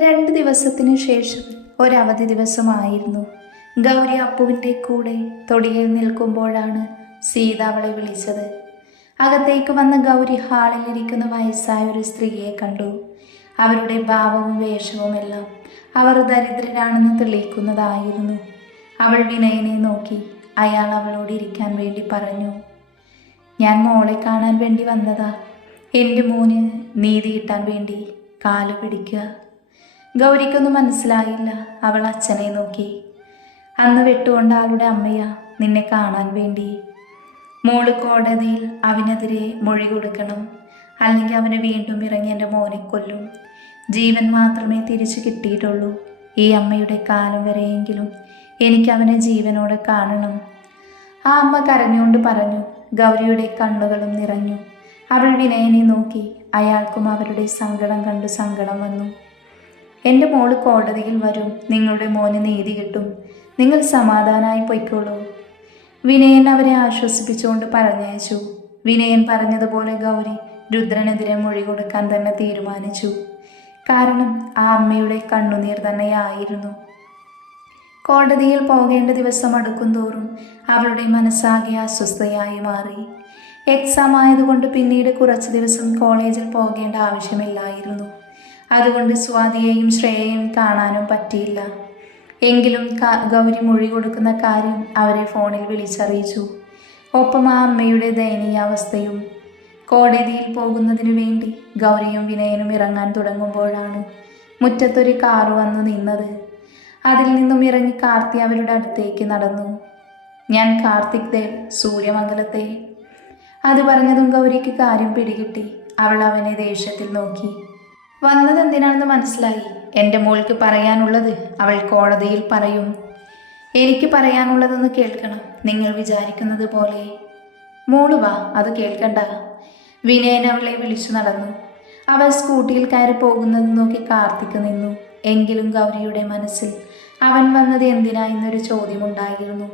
2 ദിവസത്തിനു ശേഷം ഒരവധി ദിവസമായിരുന്നു. ഗൗരി അപ്പുവിൻ്റെ കൂടെ തൊടിയിൽ നിൽക്കുമ്പോഴാണ് സീത അവളെ വിളിച്ചത്. അകത്തേക്ക് വന്ന ഗൗരി ഹാളിലിരിക്കുന്ന വയസ്സായ ഒരു സ്ത്രീയെ കണ്ടു. അവരുടെ ഭാവവും വേഷവുമെല്ലാം അവർ ദരിദ്രരാണെന്ന് തെളിയിക്കുന്നതായിരുന്നു. അവൾ വിനയനെ നോക്കി. അയാൾ അവളോട് ഇരിക്കാൻ വേണ്ടി പറഞ്ഞു. ഞാൻ മോളെ കാണാൻ വേണ്ടി വന്നതാ. എൻ്റെ മോന് നീതി കിട്ടാൻ വേണ്ടി കാല് പിടിക്കുക. ഗൗരിക്കൊന്നും മനസ്സിലായില്ല. അവൾ അച്ഛനെ നോക്കി. അന്ന് വെട്ടുകൊണ്ട ആളുടെ അമ്മയാ നിന്നെ കാണാൻ വേണ്ടി. മോള് കോടതിയിൽ അവനെതിരെ മൊഴി കൊടുക്കണം, അല്ലെങ്കിൽ അവനെ വീണ്ടും ഇറങ്ങി എൻ്റെ മോനെ കൊല്ലും. ജീവൻ മാത്രമേ തിരിച്ചു കിട്ടിയിട്ടുള്ളൂ. ഈ അമ്മയുടെ കാലം വരെയെങ്കിലും എനിക്ക് അവനെ ജീവനോടെ കാണണം. ആ അമ്മ കരഞ്ഞുകൊണ്ട് പറഞ്ഞു. ഗൗരിയുടെ കണ്ണുകളും നിറഞ്ഞു. അവൾ വിനയനെ നോക്കി. അയാൾക്കും അവരുടെ സങ്കടം കണ്ടു സങ്കടം വന്നു. എൻ്റെ മോള് കോടതിയിൽ വരും. നിങ്ങളുടെ മോന് നീതി കിട്ടും. നിങ്ങൾ സമാധാനമായി പൊയ്ക്കോളൂ. വിനയൻ അവരെ ആശ്വസിപ്പിച്ചുകൊണ്ട് പറഞ്ഞയച്ചു. വിനയൻ പറഞ്ഞതുപോലെ ഗൗരി രുദ്രനെതിരെ മൊഴി കൊടുക്കാൻ തന്നെ തീരുമാനിച്ചു. കാരണം ആ അമ്മയുടെ കണ്ണുനീർ തന്നെയായിരുന്നു. കോടതിയിൽ പോകേണ്ട ദിവസം അടുക്കും തോറും അവളുടെ മനസ്സാകെ അസ്വസ്ഥയായി മാറി. എക്സാം ആയതുകൊണ്ട് പിന്നീട് കുറച്ച് ദിവസം കോളേജിൽ പോകേണ്ട ആവശ്യമില്ലായിരുന്നു. അതുകൊണ്ട് സ്വാതിയെയും ശ്രേയയും കാണാനും പറ്റിയില്ല. എങ്കിലും ഗൗരി മൊഴി കൊടുക്കുന്ന കാര്യം അവരെ ഫോണിൽ വിളിച്ചറിയിച്ചു. ഒപ്പം ആ അമ്മയുടെ ദയനീയാവസ്ഥയും. കോടതിയിൽ പോകുന്നതിനു വേണ്ടി ഗൗരിയും വിനയനും ഇറങ്ങാൻ തുടങ്ങുമ്പോഴാണ് മുറ്റത്തൊരു കാറ് വന്നു നിന്നത്. അതിൽ നിന്നും ഇറങ്ങി കാർത്തി അവരുടെ അടുത്തേക്ക് നടന്നു. ഞാൻ കാർത്തിക് ദേവ്, സൂര്യമംഗലത്തെ. അത് പറഞ്ഞതും ഗൗരിക്ക് കാര്യം പിടികിട്ടി. അവൾ അവനെ ദേഷ്യത്തിൽ നോക്കി. വന്നത് എന്തിനാണെന്ന് മനസ്സിലായി. എൻ്റെ മോൾക്ക് പറയാനുള്ളത് അവൾ കോടതിയിൽ പറയും. എനിക്ക് പറയാനുള്ളതെന്ന് കേൾക്കണം. നിങ്ങൾ വിചാരിക്കുന്നത് പോലെ. മോള് വാ, അത് കേൾക്കണ്ട. വിനയൻ അവളെ വിളിച്ചു നടന്നു. അവൾ സ്കൂട്ടിയിൽ കയറി പോകുന്നത് നോക്കി കാർത്തിക് നിന്നു. എങ്കിലും ഗൗരിയുടെ മനസ്സിൽ അവൻ വന്നത് എന്തിനാ എന്നൊരു ചോദ്യമുണ്ടായിരുന്നു.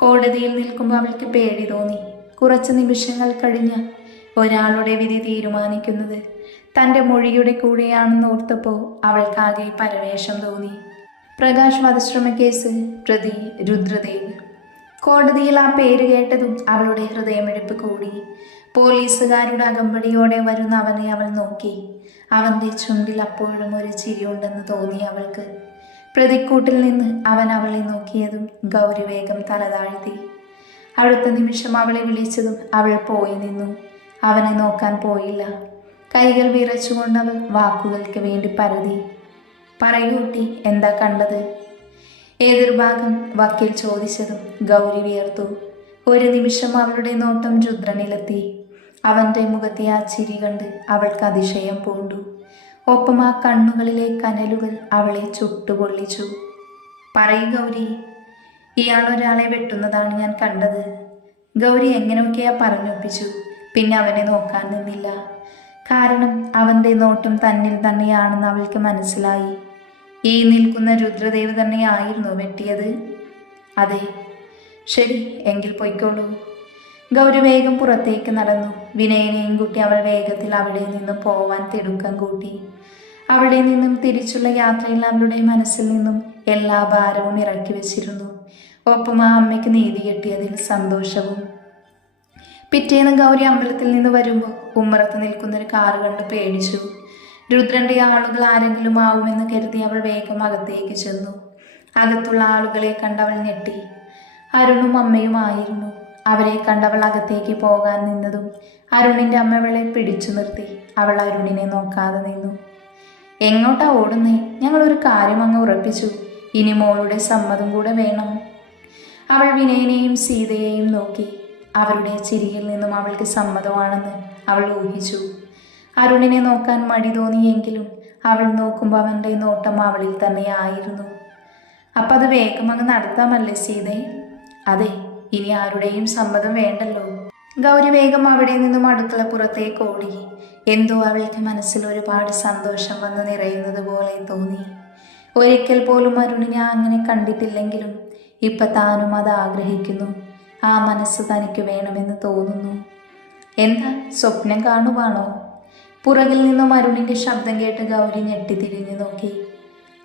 കോടതിയിൽ നിൽക്കുമ്പോൾ അവൾക്ക് പേടി തോന്നി. കുറച്ച് നിമിഷങ്ങൾ കഴിഞ്ഞ് ഒരാളുടെ വിധി തീരുമാനിക്കുന്നത് തൻ്റെ മൊഴിയുടെ കൂടെയാണെന്ന് ഓർത്തപ്പോൾ അവൾക്കാകെ പരവേശം തോന്നി. പ്രകാശ് വധശ്രമ കേസ് പ്രതി രുദ്രദേവ്. കോടതിയിൽ ആ പേര് കേട്ടതും അവളുടെ ഹൃദയമിടിപ്പ് കൂടി. പോലീസുകാരുടെ അകമ്പടിയോടെ വരുന്ന അവനെ അവൾ നോക്കി. അവൻ്റെ ചുണ്ടിൽ അപ്പോഴും ഒരു ചിരിയുണ്ടെന്ന് തോന്നി അവൾക്ക്. പ്രതിക്കൂട്ടിൽ നിന്ന് അവൻ അവളെ നോക്കിയതും ഗൗരി വേഗം തലതാഴ്ത്തി. അടുത്ത നിമിഷം അവളെ വിളിച്ചതും അവൾ പോയി നിന്നു. അവനെ നോക്കാൻ പോയില്ല. കൈകൾ വിറച്ചുകൊണ്ട് അവൾ വാക്കുകൾക്ക് വേണ്ടി പരതി. പറയൂട്ടി, എന്താ കണ്ടത്? എതിർഭാഗം വക്കീൽ ചോദിച്ചതും ഗൗരി വിയർത്തു. ഒരു നിമിഷം അവളുടെ നോട്ടം രുദ്രനിലെത്തി. അവൻ്റെ മുഖത്തെ ആ ചിരി കണ്ട് അവൾക്ക് അതിശയം പൂണ്ടു. ഒപ്പം ആ കണ്ണുകളിലെ കനലുകൾ അവളെ ചുട്ടുപൊള്ളിച്ചു. പറയൂ ഗൗരി. ഇയാൾ ഒരാളെ വെട്ടുന്നതാണ് ഞാൻ കണ്ടത്. ഗൗരി എങ്ങനെയൊക്കെയാ പറഞ്ഞൊപ്പിച്ചു. പിന്നെ അവനെ നോക്കാൻ നിന്നില്ല. കാരണം അവൻ്റെ നോട്ടം തന്നിൽ തന്നെയാണെന്ന് അവൾക്ക് മനസ്സിലായി. ഈ നിൽക്കുന്ന രുദ്രദേവ് തന്നെയായിരുന്നു വെട്ടിയത്. അതെ. ശരി, എങ്കിൽ പൊയ്ക്കോളൂ. ഗൗരി വേഗം പുറത്തേക്ക് നടന്നു. വിനയനെയും കൂട്ടി അവൾ വേഗത്തിൽ അവിടെ നിന്നും പോവാൻ തിടുക്കം കൂട്ടി. അവിടെ നിന്നും തിരിച്ചുള്ള യാത്രയിൽ അവളുടെ മനസ്സിൽ നിന്നും എല്ലാ ഭാരവും ഇറക്കി വെച്ചിരുന്നു. ഒപ്പം ആ അമ്മയ്ക്ക് നീതി കിട്ടിയതിൽ സന്തോഷവും. പിറ്റേന്ന് ഗൗരി അമ്പലത്തിൽ നിന്ന് വരുമ്പോൾ ഉമ്മറത്ത് നിൽക്കുന്നൊരു കാറ് കണ്ട് പേടിച്ചു. രുദ്രന്റെ ആളുകൾ ആരെങ്കിലും ആവുമെന്ന് കരുതി അവൾ വേഗം അകത്തേക്ക് ചെന്നു. അകത്തുള്ള ആളുകളെ കണ്ടവൾ ഞെട്ടി. അരുണും അമ്മയുമായിരുന്നു. അവരെ കണ്ടവൾ അകത്തേക്ക് പോകാൻ നിന്നതും അരുണിൻ്റെ അമ്മ അവളെ പിടിച്ചു നിർത്തി. അവൾ അരുണിനെ നോക്കാതെ നിന്നു. എങ്ങോട്ടാ ഓടുന്നേ? ഞങ്ങളൊരു കാര്യം അങ്ങ് ഉറപ്പിച്ചു. ഇനി മോളുടെ സമ്മതം കൂടെ വേണം. അവൾ വിനയനെയും സീതയെയും നോക്കി. അവരുടെ ചിരിയിൽ നിന്നും അവൾക്ക് സമ്മതമാണെന്ന് അവൾ ഊഹിച്ചു. അരുണിനെ നോക്കാൻ മടി തോന്നിയെങ്കിലും അവൾ നോക്കുമ്പോൾ അവൻ്റെ നോട്ടം അവളിൽ തന്നെയായിരുന്നു. അപ്പം അത് വേഗം അങ്ങ് നടത്താമല്ലേ സീതേ? അതെ, ഇനി ആരുടെയും സമ്മതം വേണ്ടല്ലോ. ഗൗരി വേഗം അവിടെ നിന്നും അടുക്കള പുറത്തേക്ക് ഓടി. എന്തോ അവൾക്ക് മനസ്സിൽ ഒരുപാട് സന്തോഷം വന്ന് നിറയുന്നത് പോലെ തോന്നി. ഒരിക്കൽ പോലും അരുണിനെ അങ്ങനെ കണ്ടിട്ടില്ലെങ്കിലും ഇപ്പം താനും അത് ആഗ്രഹിക്കുന്നു. ആ മനസ്സ് തനിക്ക് വേണമെന്ന് തോന്നുന്നു. എന്താ, സ്വപ്നം കാണുവാണോ? പുറകിൽ നിന്നും അരുണിൻ്റെ ശബ്ദം കേട്ട് ഗൗരി ഞെട്ടിത്തിരിഞ്ഞു നോക്കി.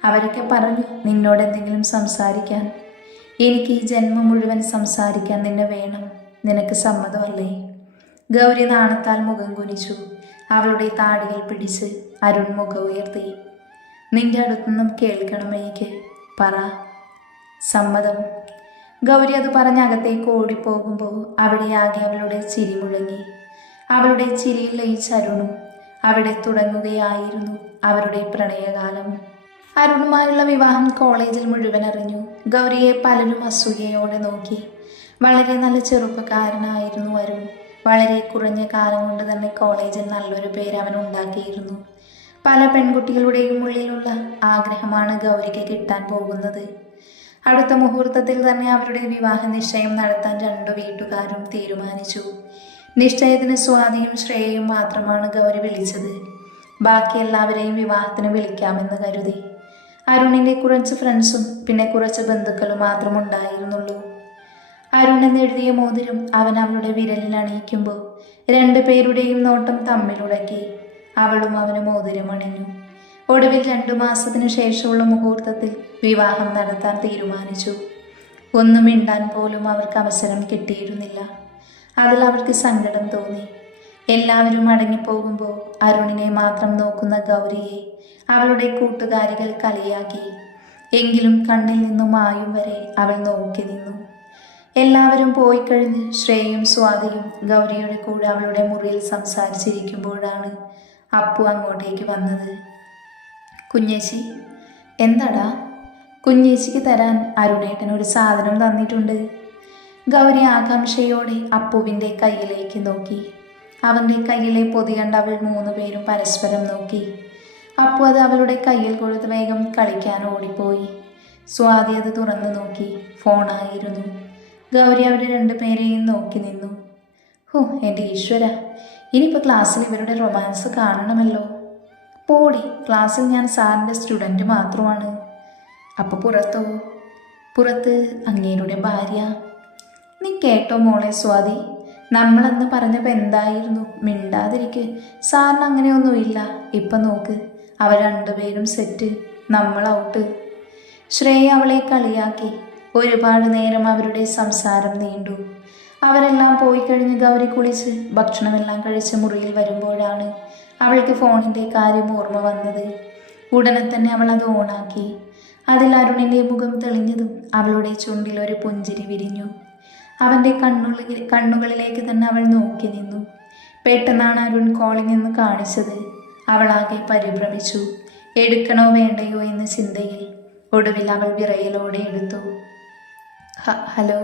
അവരൊക്കെ പറഞ്ഞു നിന്നോട് എന്തെങ്കിലും സംസാരിക്കാൻ. എനിക്ക് ഈ ജന്മം മുഴുവൻ സംസാരിക്കാൻ നിന്നെ വേണം. നിനക്ക് സമ്മതമല്ലേ? ഗൗരി നാണത്താൽ മുഖം കുനിച്ചു. അവളുടെ താടികൾ പിടിച്ച് അരുൺ മുഖം ഉയർത്തി. നിന്റെ അടുത്തുനിന്നും കേൾക്കണം എനിക്ക്. പറ. സമ്മതം. ഗൗരി അത് പറഞ്ഞ് അകത്തേക്ക് ഓടിപ്പോകുമ്പോൾ അവിടെയാകെ അവളുടെ ചിരി മുഴങ്ങി. അവളുടെ ചിരിയിൽ ലയിച്ച അരുണും. അവിടെ തുടങ്ങുകയായിരുന്നു അവരുടെ പ്രണയകാലം. അരുണുമായുള്ള വിവാഹം കോളേജിൽ മുഴുവൻ അറിഞ്ഞു. ഗൗരിയെ പലരും അസൂയയോടെ നോക്കി. വളരെ നല്ല ചെറുപ്പക്കാരനായിരുന്നു അരുൺ. വളരെ കുറഞ്ഞ കാലം കൊണ്ട് തന്നെ കോളേജിൽ നല്ലൊരു പേര് അവൻ ഉണ്ടാക്കിയിരുന്നു. പല പെൺകുട്ടികളുടെയും ഉള്ളിലുള്ള ആഗ്രഹമാണ് ഗൗരിക്ക് കിട്ടാൻ പോകുന്നത്. അടുത്ത മുഹൂർത്തത്തിൽ തന്നെ അവരുടെ വിവാഹ നിശ്ചയം നടത്താൻ രണ്ടു വീട്ടുകാരും തീരുമാനിച്ചു. നിശ്ചയത്തിന് സ്വാതിയും ശ്രേയയും മാത്രമാണ് ഗൗരി വിളിച്ചത്. ബാക്കി എല്ലാവരെയും വിവാഹത്തിന് വിളിക്കാമെന്ന് കരുതി. അരുണിൻ്റെ കുറച്ച് ഫ്രണ്ട്സും പിന്നെ കുറച്ച് ബന്ധുക്കളും മാത്രം ഉണ്ടായിരുന്നുള്ളൂ. അരുൺ എന്നെഴുതിയ മോതിരം അവൻ അവളുടെ വിരലിൽ അണിയിക്കുമ്പോൾ രണ്ടുപേരുടെയും നോട്ടം തമ്മിലുടക്കി. അവളും അവന് മോതിരം അണിഞ്ഞു. ഒടുവിൽ 2 മാസത്തിന് ശേഷമുള്ള മുഹൂർത്തത്തിൽ വിവാഹം നടത്താൻ തീരുമാനിച്ചു. ഒന്നും മിണ്ടാൻ പോലും അവർക്ക് അവസരം കിട്ടിയിരുന്നില്ല. അതിൽ അവർക്ക് സങ്കടം തോന്നി. എല്ലാവരും മടങ്ങിപ്പോകുമ്പോൾ അരുണിനെ മാത്രം നോക്കുന്ന ഗൗരിയെ അവളുടെ കൂട്ടുകാരികൾ കളിയാക്കി. എങ്കിലും കണ്ണിൽ നിന്നും മായും വരെ അവൾ നോക്കി നിന്നു. എല്ലാവരും പോയി കഴിഞ്ഞ് ശ്രേയയും സ്വാതിയും ഗൗരിയുടെ കൂടെ അവളുടെ മുറിയിൽ സംസാരിച്ചിരിക്കുമ്പോഴാണ് അപ്പു അങ്ങോട്ടേക്ക് വന്നത്. കുഞ്ഞേച്ചി. എന്താടാ? കുഞ്ഞേച്ചിക്ക് തരാൻ അരുണേട്ടൻ ഒരു സാധനം തന്നിട്ടുണ്ട്. ഗൗരി ആകാംക്ഷയോടെ അപ്പുവിൻ്റെ കയ്യിലേക്ക് നോക്കി. അവൻ്റെ കയ്യിലെ പൊതി കണ്ട് അവൾ 3 പേരും പരസ്പരം നോക്കി. അപ്പു അത് അവളുടെ കയ്യിൽ കൊടുത്ത് വേഗം കളിക്കാൻ ഓടിപ്പോയി. സ്വാതി അത് തുറന്നു നോക്കി. ഫോണായിരുന്നു. ഗൗരി അവരെ 2 പേരെയും നോക്കി നിന്നു. എൻ്റെ ഈശ്വര, ഇനിയിപ്പോൾ ക്ലാസ്സിൽ ഇവരുടെ റൊമാൻസ് കാണണമല്ലോ. പോടി, ക്ലാസ്സിൽ ഞാൻ സാറിൻ്റെ സ്റ്റുഡൻറ്റ് മാത്രമാണ്. അപ്പോൾ പുറത്തോ? പുറത്ത് അങ്ങേരുടെ ഭാര്യ. നീ കേട്ടോ മോളെ സ്വാതി, നമ്മളന്ന് പറഞ്ഞപ്പോൾ എന്തായിരുന്നു? മിണ്ടാതിരിക്ക്. സാറിന് അങ്ങനെയൊന്നുമില്ല. ഇപ്പം നോക്ക്, അവർ 2 പേരും സെറ്റ്, നമ്മൾ ഔട്ട്. ശ്രേയ അവളെ കളിയാക്കി. ഒരുപാട് നേരം അവരുടെ സംസാരം നീണ്ടു. അവരെല്ലാം പോയി കഴിഞ്ഞ് ഗൗരി കുളിച്ച് ഭക്ഷണമെല്ലാം കഴിച്ച് മുറിയിൽ വരുമ്പോഴാണ് അവൾക്ക് ഫോണിൻ്റെ കാര്യം ഓർമ്മ വന്നത്. ഉടനെ തന്നെ അവൾ അത് ഓണാക്കി. അതിൽ അരുണിൻ്റെ മുഖം തെളിഞ്ഞതും അവളുടെ ചുണ്ടിൽ ഒരു പുഞ്ചിരി വിരിഞ്ഞു. അവൻ്റെ കണ്ണുകളിലേക്ക് തന്നെ അവൾ നോക്കി നിന്നു. പെട്ടെന്നാണ് അരുൺ കോളിംഗ് എന്ന് കാണിച്ചത്. അവളാകെ പരിഭ്രമിച്ചു. എടുക്കണോ വേണ്ടയോ എന്ന ചിന്തയിൽ. ഒടുവിൽ അവൾ വിറയലോടെ എടുത്തു. ഹലോ.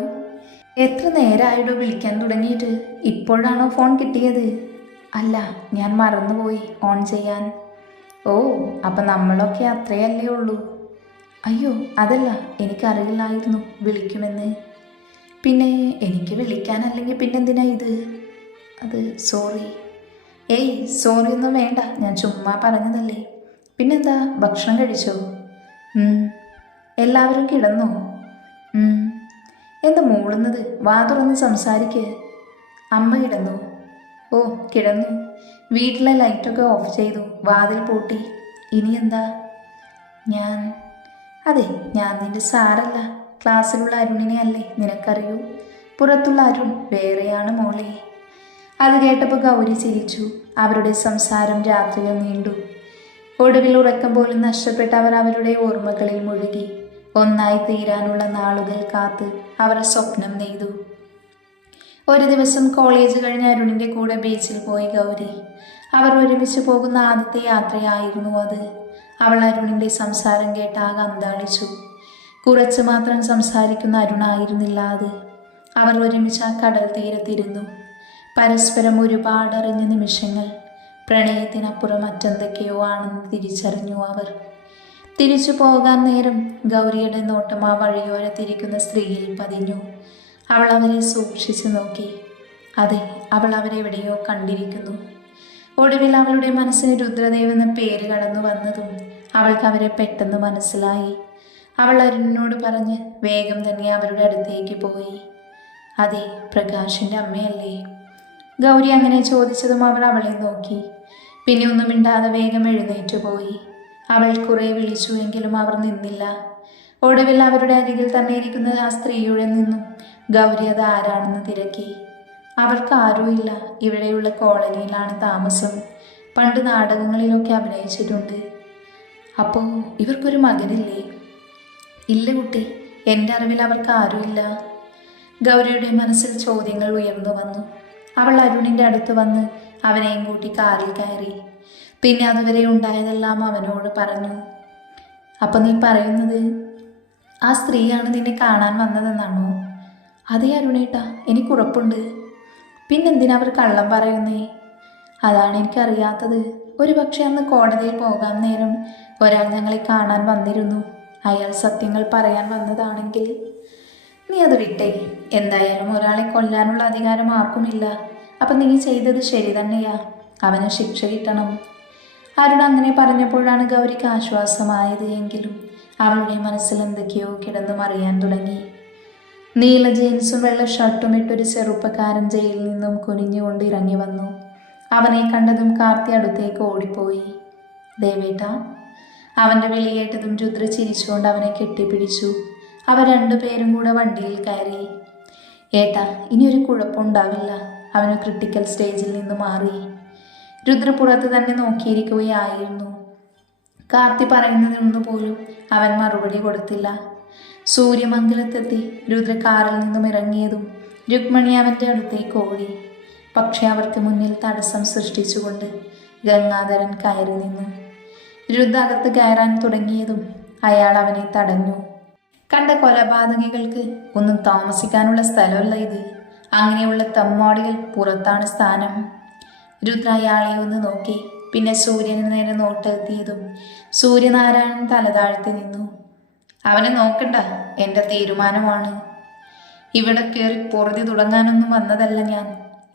എത്ര നേരമായിട്ടോ വിളിക്കാൻ തുടങ്ങിയിട്ട്? ഇപ്പോഴാണോ ഫോൺ കിട്ടിയത്? അല്ല, ഞാൻ മറന്നുപോയി ഓൺ ചെയ്യാൻ. ഓ, അപ്പം നമ്മളൊക്കെ അത്രയല്ലേ ഉള്ളൂ. അയ്യോ അതല്ല, എനിക്കറിയില്ലായിരുന്നു വിളിക്കുമെന്ന്. പിന്നെ എനിക്ക് വിളിക്കാനല്ലെങ്കിൽ പിന്നെന്തിനാ ഇത്? അത് സോറി. ഏയ് സോറി ഒന്നും വേണ്ട, ഞാൻ ചുമ്മാ പറഞ്ഞതല്ലേ. പിന്നെന്താ, ഭക്ഷണം കഴിച്ചോ? എല്ലാവരും കിടന്നോ? എന്താ മൂളുന്നത്? വാ തുറന്ന് സംസാരിക്ക്. അമ്മ കിടന്നു. ഓ കിടന്നു. വീട്ടിലെ ലൈറ്റൊക്കെ ഓഫ് ചെയ്തു, വാതിൽ പൂട്ടി. ഇനി എന്താ? അതെ, ഞാൻ നിന്റെ സാറല്ല. ക്ലാസ്സിലുള്ള അരുണിനെ അല്ലേ നിനക്കറിയൂ. പുറത്തുള്ള അരുൺ വേറെയാണ് മോളെ. അത് കേട്ടപ്പോൾ ഗൗരി ചിരിച്ചു. അവരുടെ സംസാരം രാത്രിയിൽ നീണ്ടു. ഒടുവിൽ ഉറക്കം പോലും നഷ്ടപ്പെട്ട അവർ അവരുടെ ഓർമ്മകളിൽ മുഴുകി. ഒന്നായി തീരാനുള്ള നാളുകൾ കാത്ത് അവർ സ്വപ്നം നെയ്തു. ഒരു ദിവസം കോളേജ് കഴിഞ്ഞ് അരുണിൻ്റെ കൂടെ ബീച്ചിൽ പോയി ഗൗരി. അവർ ഒരുമിച്ച് പോകുന്ന ആദ്യത്തെ യാത്രയായിരുന്നു അത്. അവൾ അരുണിൻ്റെ സംസാരം കേട്ട് ആകെ അന്താളിച്ചു. കുറച്ച് മാത്രം സംസാരിക്കുന്ന അരുണായിരുന്നില്ല അത്. അവർ ഒരുമിച്ച് ആ കടൽ തീരത്തിരുന്നു. പരസ്പരം ഒരുപാട് അറിഞ്ഞ നിമിഷങ്ങൾ. പ്രണയത്തിനപ്പുറം മറ്റെന്തൊക്കെയോ ആണെന്ന് തിരിച്ചറിഞ്ഞു അവർ. തിരിച്ചു പോകാൻ നേരം ഗൗരിയുടെ നോട്ടം ആ വഴിയോരത്തിരിക്കുന്ന സ്ത്രീയിൽ പതിഞ്ഞു. അവൾ അവരെ സൂക്ഷിച്ചു നോക്കി. അതെ, അവൾ അവരെവിടെയോ കണ്ടിരിക്കുന്നു. ഒടുവിൽ അവളുടെ മനസ്സിന് രുദ്രദേവ് എന്ന പേര് കടന്നു വന്നതും അവൾക്ക് അവരെ പെട്ടെന്ന് മനസ്സിലായി. അവൾ അരുണിനോട് പറഞ്ഞ് വേഗം തന്നെ അവരുടെ അടുത്തേക്ക് പോയി. അതെ, പ്രകാശിൻ്റെ അമ്മയല്ലേ? ഗൗരി അങ്ങനെ ചോദിച്ചതും അവൾ അവളെ നോക്കി. പിന്നെ ഒന്നും മിണ്ടാതെ വേഗം എഴുന്നേറ്റ് പോയി. അവൾ കുറെ വിളിച്ചു എങ്കിലും അവർ നിന്നില്ല. ഒടുവിൽ അവരുടെ അരികിൽ തന്നെ ഇരിക്കുന്ന ആ സ്ത്രീയുടെ നിന്നും ഗൗരി അത് ആരാണെന്ന് തിരക്കി. അവർക്ക് ആരുമില്ല, ഇവിടെയുള്ള കോളനിയിലാണ് താമസം. പണ്ട് നാടകങ്ങളിലൊക്കെ അഭിനയിച്ചിട്ടുണ്ട്. അപ്പോൾ ഇവർക്കൊരു മകനില്ലേ? ഇല്ല കുട്ടി, എൻ്റെ അറിവിൽ അവർക്ക് ആരുമില്ല. ഗൗരിയുടെ മനസ്സിൽ ചോദ്യങ്ങൾ ഉയർന്നു വന്നു. അവൾ അരുണിൻ്റെ അടുത്ത് വന്ന് അവനെയും കൂട്ടി കാറിൽ കയറി. പിന്നെ അതുവരെ ഉണ്ടായതെല്ലാം അവനോട് പറഞ്ഞു. അപ്പം നീ പറയുന്നത് ആ സ്ത്രീയാണ് നിന്നെ കാണാൻ വന്നതെന്നാണോ? അതേ അരുണേട്ടാ, എനിക്കുറപ്പുണ്ട്. പിന്നെന്തിനാ അവർ കള്ളം പറയുന്നേ? അതാണ് എനിക്കറിയാത്തത്. ഒരു പക്ഷെ അന്ന് കോടതിയിൽ പോകാൻ നേരം ഒരാൾ ഞങ്ങളെ കാണാൻ വന്നിരുന്നു. അയാൾ സത്യങ്ങൾ പറയാൻ വന്നതാണെങ്കിൽ നീ അത് വിട്ടേ. എന്തായാലും ഒരാളെ കൊല്ലാനുള്ള അധികാരം ആർക്കുമില്ല. അപ്പം നീ ചെയ്തത് ശരി തന്നെയാ. അവന് ശിക്ഷ കിട്ടണം. അരുൺ അങ്ങനെ പറഞ്ഞപ്പോഴാണ് ഗൗരിക്ക് ആശ്വാസമായത്. എങ്കിലും അവളുടെ മനസ്സിൽ എന്തൊക്കെയോ കിടന്നു മറിയാൻ തുടങ്ങി. നീല ജീൻസും വെള്ള ഷർട്ടും ഇട്ടൊരു ചെറുപ്പക്കാരൻ ജയിലിൽ നിന്നും കുനിഞ്ഞുകൊണ്ട് ഇറങ്ങി വന്നു. അവനെ കണ്ടതും കാർത്തി അടുത്തേക്ക് ഓടിപ്പോയി. ദേവേട്ട. അവൻ്റെ വിളിയേറ്റതും രുദ്ര ചിരിച്ചുകൊണ്ട് അവനെ കെട്ടിപ്പിടിച്ചു. അവർ രണ്ടുപേരും കൂടെ വണ്ടിയിൽ കയറി. ഏട്ടാ, ഇനിയൊരു കുഴപ്പമുണ്ടാവില്ല. അവന് ക്രിട്ടിക്കൽ സ്റ്റേജിൽ നിന്ന് മാറി. രുദ്ര പുറത്ത് തന്നെ നോക്കിയിരിക്കുകയായിരുന്നു. കാർത്തി പറയുന്നതിനൊന്നു പോലും അവൻ മറുപടി കൊടുത്തില്ല. സൂര്യമംഗലത്തെത്തി രുദ്ര കാറിൽ നിന്നും ഇറങ്ങിയതും രുക്മിണി അവൻ്റെ അടുത്തേക്ക് ഓടി. പക്ഷെ അവർക്ക് മുന്നിൽ തടസ്സം സൃഷ്ടിച്ചുകൊണ്ട് ഗംഗാധരൻ കയറി നിന്നു. രുദ്ര അകത്ത് കയറാൻ തുടങ്ങിയതും അയാൾ അവനെ തടഞ്ഞു. കണ്ട കൊലപാതകികൾക്ക് ഒന്നും താമസിക്കാനുള്ള സ്ഥലമല്ല ഇത്. അങ്ങനെയുള്ള തമ്മാടികൾ പുറത്താണ് സ്ഥാനം. രുദ്ര അയാളെ ഒന്ന് നോക്കി. പിന്നെ സൂര്യന് നേരെ നോട്ടെത്തിയതും സൂര്യനാരായണൻ തലതാഴ്ത്തി നിന്നു. അവനെ നോക്കണ്ട, എൻ്റെ തീരുമാനമാണ്. ഇവിടെ കയറി പൊറുതി തുടങ്ങാനൊന്നും വന്നതല്ല ഞാൻ.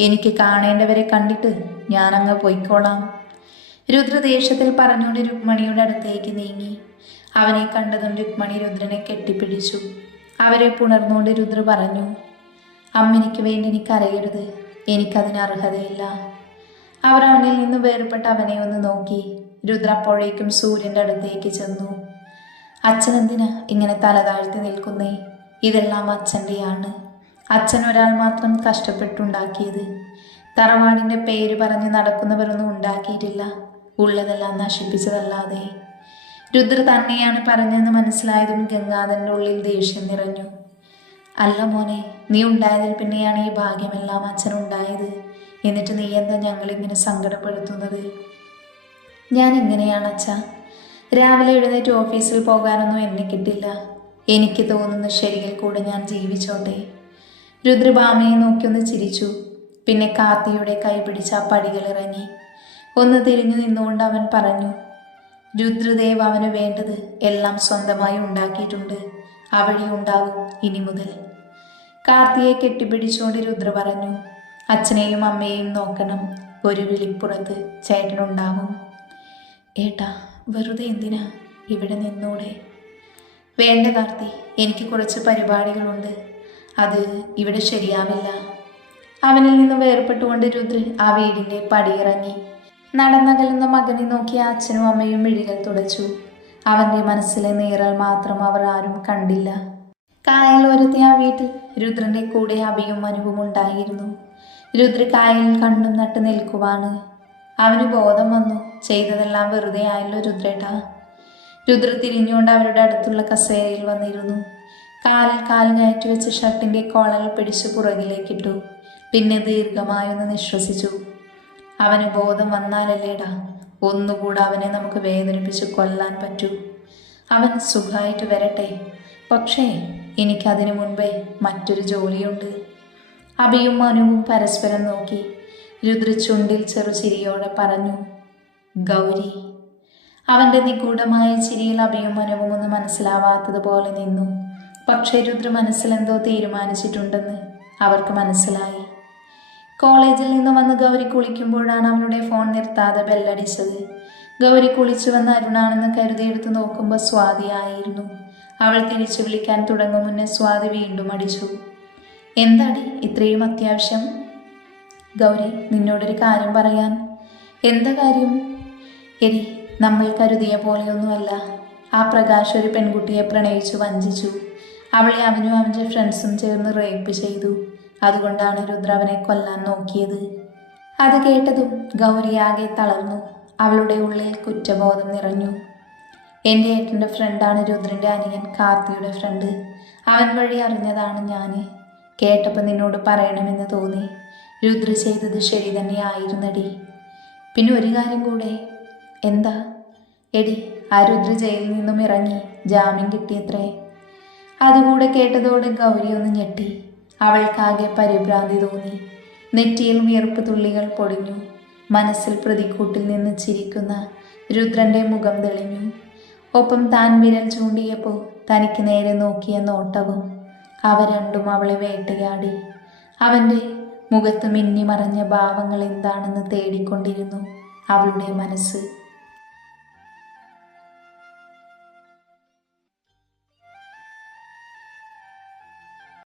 എനിക്ക് കാണേണ്ടവരെ കണ്ടിട്ട് ഞാനങ്ങ് പൊയ്ക്കോളാം. രുദ്ര ദേഷ്യത്തിൽ പറഞ്ഞുകൊണ്ട് രുക്മിണിയുടെ അടുത്തേക്ക് നീങ്ങി. അവനെ കണ്ടതും രുക്മിണി രുദ്രനെ കെട്ടിപ്പിടിച്ചു. അവരെ പുണർന്നുകൊണ്ട് രുദ്ര പറഞ്ഞു, അമ്മയ്ക്ക് വേണ്ടി എനിക്കറിയരുത്. എനിക്കതിന് അർഹതയില്ല. അവർ അവനിൽ നിന്ന് വേർപെട്ട് അവനെ ഒന്ന് നോക്കി. രുദ്ര അപ്പോഴേക്കും സൂര്യൻ്റെ അടുത്തേക്ക് ചെന്നു. അച്ഛൻ എന്തിനാ ഇങ്ങനെ തലതാഴ്ത്തി നിൽക്കുന്നേ? ഇതെല്ലാം അച്ഛൻ്റെയാണ്. അച്ഛൻ ഒരാൾ മാത്രം കഷ്ടപ്പെട്ടുണ്ടാക്കിയത്. തറവാടിൻ്റെ പേര് പറഞ്ഞ് നടക്കുന്നവരൊന്നും ഉണ്ടാക്കിയിട്ടില്ല. ഉള്ളതെല്ലാം നശിപ്പിച്ചതല്ലാതെ. രുദ്ര തന്നെയാണ് പറഞ്ഞതെന്ന് മനസ്സിലായതും ഗംഗാധരൻ്റെ ഉള്ളിൽ ദേഷ്യം നിറഞ്ഞു. അല്ല മോനെ, നീ ഉണ്ടായതിൽ പിന്നെയാണ് ഈ ഭാഗ്യമെല്ലാം അച്ഛനുണ്ടായത്. എന്നിട്ട് നീ എന്താ ഞങ്ങളിങ്ങനെ സങ്കടപ്പെടുത്തുന്നത്? ഞാൻ എങ്ങനെയാണ് അച്ഛാ? രാവിലെ എഴുന്നേറ്റ് ഓഫീസിൽ പോകാനൊന്നും എന്നെ കിട്ടില്ല. എനിക്ക് തോന്നുന്ന ശരിയിൽ കൂടെ ഞാൻ ജീവിച്ചോട്ടെ. രുദ്രഭാമയെ നോക്കിയൊന്ന് ചിരിച്ചു. പിന്നെ കാർത്തിയുടെ കൈ പിടിച്ച് ആ പടികളിറങ്ങി. ഒന്ന് തിരിഞ്ഞു നിന്നുകൊണ്ട് അവൻ പറഞ്ഞു, രുദ്രദേവ് അവന് വേണ്ടത് എല്ലാം സ്വന്തമായി ഉണ്ടാക്കിയിട്ടുണ്ട്. അവിടെ ഉണ്ടാവും ഇനി മുതൽ. കാർത്തിയെ കെട്ടിപ്പിടിച്ചുകൊണ്ട് രുദ്ര പറഞ്ഞു, അച്ഛനെയും അമ്മയെയും നോക്കണം. ഒരു വിളിപ്പുറത്ത് ചേട്ടനുണ്ടാവും. ഏട്ടാ, വെറുതെ എന്തിനാ? ഇവിടെ നിന്നൂടെ? വേണ്ട കാർത്തി, എനിക്ക് കുറച്ച് പരിപാടികളുണ്ട്. അത് ഇവിടെ ശരിയാവില്ല. അവനിൽ നിന്ന് വേർപെട്ടുകൊണ്ട് രുദ്ര ആ വീടിൻ്റെ പടിയിറങ്ങി. നടന്നകലുന്ന മകനെ നോക്കി അച്ഛനും അമ്മയും മിഴികൾ തുടച്ചു. അവൻ്റെ മനസ്സിലെ നീറൽ മാത്രം അവർ ആരും കണ്ടില്ല. കായലോരത്തെ ആ വീട്ടിൽ രുദ്രൻ്റെ കൂടെ അഭിയും അനുവും ഉണ്ടായിരുന്നു. രുദ്ര കായലിൽ കണ്ണും നട്ട് നിൽക്കുവാണ്. അവന് ബോധം വന്നു. ചെയ്തതെല്ലാം വെറുതെ ആയല്ലോ രുദ്രേട്ടാ. രുദ്ര തിരിഞ്ഞുകൊണ്ട് അവരുടെ അടുത്തുള്ള കസേരയിൽ വന്നിരുന്നു. കാലിൽ കാൽ കയറ്റി വെച്ച് ഷർട്ടിൻ്റെ കോളർ പിടിച്ചു പുറകിലേക്കിട്ടു. പിന്നെ ദീർഘമായൊന്ന് നിശ്വസിച്ചു. അവന് ബോധം വന്നാലല്ലേടാ ഒന്നുകൂടെ അവനെ നമുക്ക് വേദനിപ്പിച്ച് കൊല്ലാൻ പറ്റൂ. അവൻ സുഖമായിട്ട് വരട്ടെ. പക്ഷേ എനിക്കതിനു മുൻപേ മറ്റൊരു ജോലിയുണ്ട്. അഭിയും മനുവും പരസ്പരം നോക്കി. രുദ്ര ചുണ്ടിൽ ചെറുചിരിയോടെ പറഞ്ഞു, ഗൗരി. അവൻ്റെ നിഗൂഢമായ ചിരിയിൽ അഭിയും മനുവും ഒന്നും മനസ്സിലാവാത്തതുപോലെ നിന്നു. പക്ഷേ രുദ്ര മനസ്സിലെന്തോ തീരുമാനിച്ചിട്ടുണ്ടെന്ന് അവർക്ക് മനസ്സിലായി. കോളേജിൽ നിന്ന് വന്ന് ഗൗരി കുളിക്കുമ്പോഴാണ് അവളുടെ ഫോൺ നിർത്താതെ ബെല്ലടിച്ചത്. ഗൗരി കുളിച്ചു വന്ന അരുണാണെന്ന് കരുതിയെടുത്ത് നോക്കുമ്പോൾ സ്വാതിയായിരുന്നു. അവൾ തിരിച്ചു വിളിക്കാൻ തുടങ്ങും മുന്നേ സ്വാതി വീണ്ടും അടിച്ചു. എന്താടി ഇത്രയും അത്യാവശ്യം? ഗൗരി, നിന്നോടൊരു കാര്യം പറയാൻ. എന്താ കാര്യം? എടി, നമ്മൾ കരുതിയ പോലെയൊന്നുമല്ല. ആ പ്രകാശ് ഒരു പെൺകുട്ടിയെ പ്രണയിച്ചു വഞ്ചിച്ചു. അവളെ അവനും അവൻ്റെ ഫ്രണ്ട്സും ചേർന്ന് റേപ്പ് ചെയ്തു. അതുകൊണ്ടാണ് രുദ്ര അവനെ കൊല്ലാൻ നോക്കിയത്. അത് കേട്ടതും ഗൗരി ആകെ തളർന്നു. അവളുടെ ഉള്ളിൽ കുറ്റബോധം നിറഞ്ഞു. എൻ്റെ ഏട്ടൻ്റെ ഫ്രണ്ടാണ് രുദ്രൻ്റെ അനിയൻ കാർത്തിയുടെ ഫ്രണ്ട്. അവൻ വഴി അറിഞ്ഞതാണ് ഞാൻ. കേട്ടപ്പോൾ നിന്നോട് പറയണമെന്ന് തോന്നി. രുദ്ര ചെയ്തത് ശരി തന്നെയായിരുന്നടി. പിന്നെ ഒരു കാര്യം കൂടെ. എന്താ? എടി, ആ രുദ്ര ജയിലിൽ നിന്നും ഇറങ്ങി ജാമ്യം കിട്ടിയത്രേ. അതുകൂടെ കേട്ടതോടെ ഗൗരി ഒന്ന് ഞെട്ടി. അവൾക്കാകെ പരിഭ്രാന്തി തോന്നി. നെറ്റിയിൽ വിയർപ്പ് തുള്ളികൾ പൊടിഞ്ഞു. മനസ്സിൽ പ്രതിക്കൂട്ടിൽ നിന്ന് ചിരിക്കുന്ന രുദ്രന്റെ മുഖം തെളിഞ്ഞു. ഒപ്പം താൻ വിരൽ ചൂണ്ടിയപ്പോൾ തനിക്ക് നേരെ നോക്കിയ നോട്ടവും. അവ രണ്ടും അവളെ വേട്ടയാടി. അവൻ്റെ മുഖത്ത് മിന്നിമറഞ്ഞ ഭാവങ്ങൾ എന്താണെന്ന് തേടിക്കൊണ്ടിരുന്നു അവളുടെ മനസ്സ്.